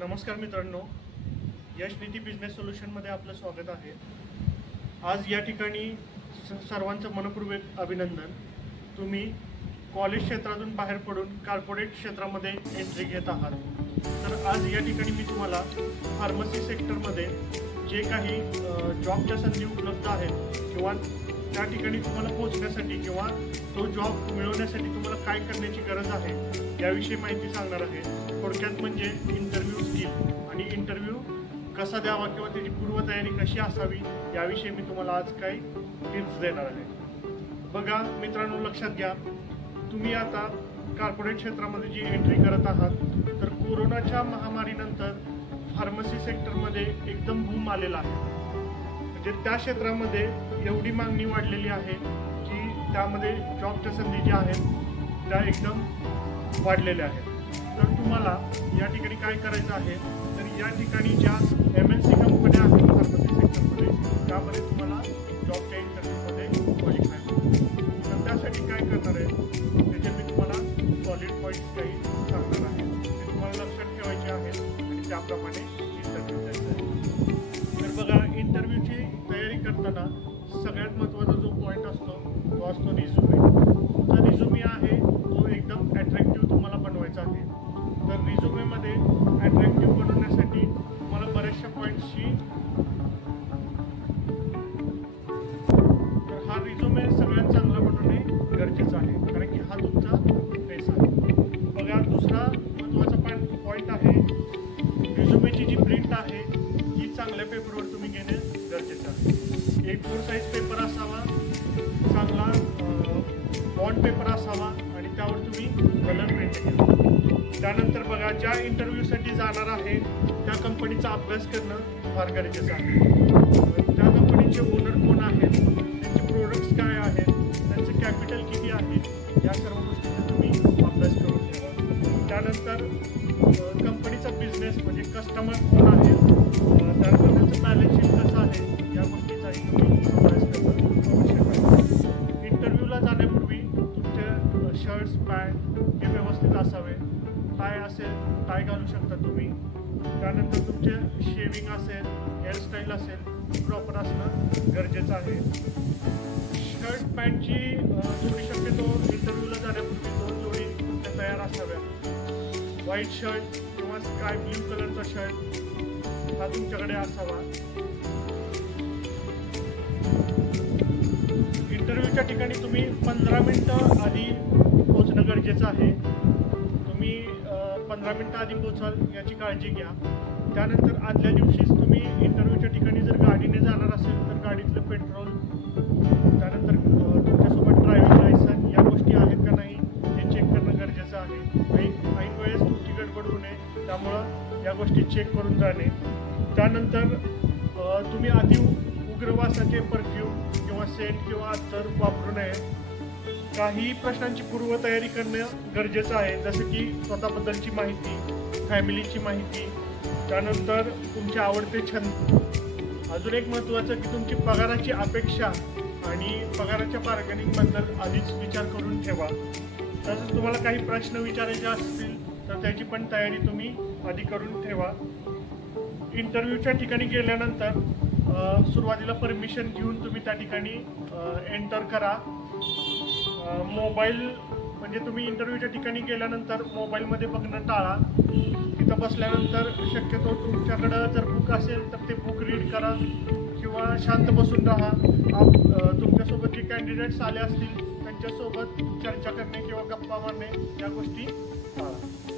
नमस्कार मित्रांनो, यशनिधी बिझनेस सोल्युशनमध्ये आपलं स्वागत आहे। आज या ठिकाणी सर्वांचं मनपूर्वक अभिनंदन। तुम्ही कॉलेज क्षेत्रातून बाहेर पडून कॉर्पोरेट क्षेत्रामध्ये एंट्री घेत आहात। तर आज या ठिकाणी मी तुम्हाला फार्मसी सेक्टरमध्ये जे काही जॉबच्या संधी उपलब्ध आहेत किंवा त्या ठिकाणी तुम्हाला पोहोचण्यासाठी किंवा तो जॉब मिळवण्यासाठी तुम्हाला काय करण्याची गरज आहे याविषयी माहिती सांगणार आहे। थोडक्यात म्हणजे इंटरव्ह्यू स्किल आणि इंटरव्ह्यू कसा द्यावा किंवा त्याची पूर्वतयारी कशी असावी याविषयी मी तुम्हाला आज काही टिप्स देणार आहे। बघा मित्रांनो, लक्षात घ्या, तुम्ही आता कॉर्पोरेट क्षेत्रामध्ये जी एंट्री करत आहात तर कोरोनाच्या महामारीनंतर फार्मसी सेक्टरमध्ये एकदम बूम आलेला आहे। म्हणजे त्या क्षेत्रामध्ये एवढी मागणी वाढलेली आहे की त्यामध्ये जॉबच्या संधी ज्या आहेत त्या एकदम वाढलेल्या आहेत। तर तुम्हाला या ठिकाणी काय करायचं आहे, तर या ठिकाणी ज्या MNC कंपन्या आहेत फार्मसी सेक्टरमध्ये त्यामध्ये तुम्हाला जॉबच्या इंटरव्ह्यूमध्ये क्वालिफाय तर त्यासाठी काय करणार आहे त्याचे मी तुम्हाला सॉलिड पॉईंट्स काही सांगणार आहे, ते तुम्हाला लक्षात ठेवायचे आहेत आणि त्याप्रमाणे इंटरव्ह्यू द्यायचा आहे। तर बघा, इंटरव्ह्यूची तयारी करताना सगळ्यात महत्त्वाचा जो पॉईंट असतो तो असतो रिझ्युमे। तुमचा रिझ्युमे आहे तो एकदम अट्रॅक्टिव्ह तुम्हाला बनवायचा आहे। तर रिझ्युमेमध्ये अट्रॅक्टिव्ह बनवण्यासाठी तुम्हाला बऱ्याचशा पॉईंट्सची तर हा रिझ्युमे सगळ्यात चांगला बनवणे गरजेचं आहे, कारण की हा तुमचा फेस आहे। बघा, दुसरा महत्त्वाचा पॉईंट आहे रिझ्युमेची जी प्रिंट आहे ती चांगल्या पेपरवर तुम्ही घेणे गरजेचं आहे। एक 4 साईज पेपर असावा, चांगला बॉन्ड पेपर असावा आणि त्यावर तुम्ही कलर प्रिंट घ्या। त्यानंतर बघा, ज्या इंटरव्ह्यूसाठी जाणार आहे त्या कंपनीचा अभ्यास करणं फार गरजेचं आहे। त्या कंपनीचे ओनर कोण आहेत, त्यांचे प्रोडक्ट्स काय आहेत, त्यांचं कॅपिटल किती आहे, या सर्व गोष्टींचा तुम्ही अभ्यास करून ठेवा। त्यानंतर कंपनीचा बिझनेस म्हणजे कस्टमर कोण आहेत, त्यानंतर त्यांचं बॅलन्स शीट कसं आहे या गोष्टीचाही तुम्ही अभ्यास करणं आवश्यक आहे। इंटरव्ह्यूला जाण्यापूर्वी तुमचे शर्ट्स पॅन्ट हे व्यवस्थित असावे, टाय असेल टाय घालू शकता तुम्ही। त्यानंतर तुमचे शेविंग असेल, हेअरस्टाईल असेल प्रॉपर असणं गरजेचं आहे। शर्ट पॅन्टची जोडी शक्यतो इंटरव्ह्यूला जाण्यापूर्वी 2 जोडी तुमच्या तयार असाव्या। व्हाईट शर्ट किंवा स्काय ब्ल्यू कलरचा शर्ट हा तुमच्याकडे असावा। इंटरव्ह्यूच्या ठिकाणी तुम्ही 15 मिनिटं आधी पोहोचणं गरजेचं आहे। तुम्ही 15 मिनिटं आधी पोहोचाल याची काळजी घ्या। त्यानंतर आदल्या दिवशीच तुम्ही इंटरव्ह्यूच्या ठिकाणी जर गाडीने जाणार असेल तर गाडीतलं पेट्रोल, त्यानंतर तुमच्यासोबत ड्रायव्हिंग लायसन या गोष्टी आहेत का नाही हे चेक करणं गरजेचं आहे। ऐन वेळेस तुमची गडबड होऊ नये, त्यामुळं या गोष्टी चेक करून जाणे। त्यानंतर तुम्ही आधी उग्रवासाचे परफ्यूम किंवा सेंट किंवा अत्तर वापरू नये। काही प्रश्नांची पूर्वतयारी करणं गरजेचं आहे, जसं की स्वतःबद्दलची माहिती, फॅमिलीची माहिती, त्यानंतर तुमचे आवडते छंद। अजून एक महत्त्वाचं की तुमची पगाराची अपेक्षा आणि पगाराच्या बार्गेनिंगबद्दल आधीच विचार करून ठेवा। तसंच तुम्हाला काही प्रश्न विचारायचे असतील तर त्याची पण तयारी तुम्ही आधी करून ठेवा। इंटरव्ह्यूच्या ठिकाणी गेल्यानंतर सुरुवातीला परमिशन घेऊन तुम्ही त्या ठिकाणी एंटर करा। मोबाईल म्हणजे तुम्ही इंटरव्ह्यूच्या ठिकाणी गेल्यानंतर मोबाईलमध्ये बघणं टाळा। तिथं बसल्यानंतर शक्यतो तुमच्याकडं जर बुक असेल तर ते बुक रीड करा किंवा शांत बसून राहा। तुमच्यासोबत जे कॅन्डिडेट्स आले असतील त्यांच्यासोबत चर्चा करणे किंवा गप्पा मारणे या गोष्टी टाळा।